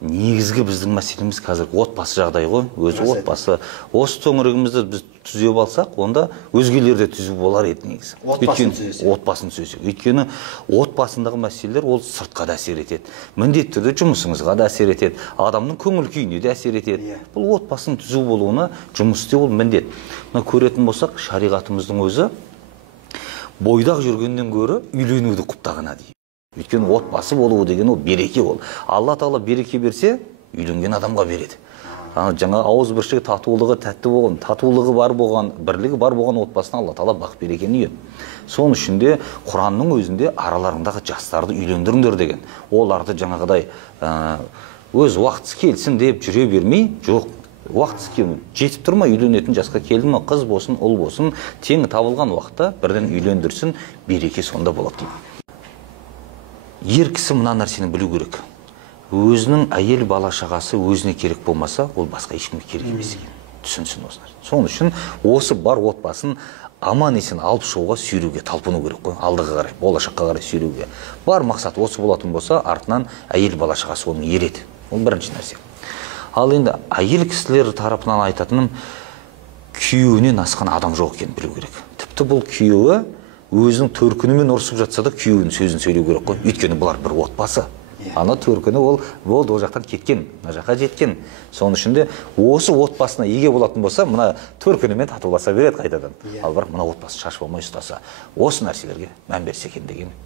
негізгі біздің мәселеміз қазір отбасы жағдай ғой, өзі отбасы. Осы төңірегімізді біз түзеп алсақ, онда өзгелер де түзу болар еді негізі. Отбасын түзесек. Өйткені отбасындағы мәселелер ол сыртқа да әсер етеді. Міндетті түрде жұмысыңызға да әсер етеді, адамның көңіл күйіне де әсер етеді. Бұл отбасының түзу болуына жұмыс істеу ол міндет. Мына көретін болсақ, шариғатымыздың өзі бойдақ жүргеннен гөрі үйленуді құптағана дейді. Өйткені отбасы болуы деген ол береке ол. Алла Тағала береке берсе, үйленген адамға береді. Жаңа ауызбіршілігі татулығы тәтті болған, татулығы бар болған, бірлігі бар болған отбасына Алла Тағала бақ берекені үйеді. Соның ішінде Құранның өзінде араларындағы жастарды үйлендіріңдер деген. Оларды жаңағыдай өз уақытысы келсін деп жүре бермей, жоқ. Уақытысы жетіп тұрма, үйленетін жасқа келді ма, қыз болсын, ұл болсын, теңі табылған уақытта бірден үйлендірсін, береке сонда болады дейді. Ер кісі мына нәрсені білу керек. Өзінің әйел бала шағасы өзіне керек болмаса, ол басқа ешкімге керек емес екен. Түсінсін осылар. Соның үшін осы бар отбасын аман есен алып шығуға, сүйреуге талпыну керек қой. Алдыға қарай, болашаққа қарай сүйреуге. Бар мақсат осы болатын болса, артынан әйел бала шағасы оның ереді. Ол бірінші нәрсе. Ал енді әйел кісілер тарапынан айтатыным, күйеуінен асқан адам жоқ екенін білу керек. Тіпті бұл күйеуі өзінің төркінімен ұрысып жатса да күйеуінің сөзін сөйлеу керек қой. Өйткені бұлар бір отбасы. Ана төркіні ол болды, ол жақтан кеткен, мына жаққа жеткен. Соның ішінде осы отбасына еге болатын болса, мына төркінімен татуласа береді қайтадан. Ал бірақ мына отбасын шашып алмай ұстаса, осы нәрселерге мән берсе екен деген.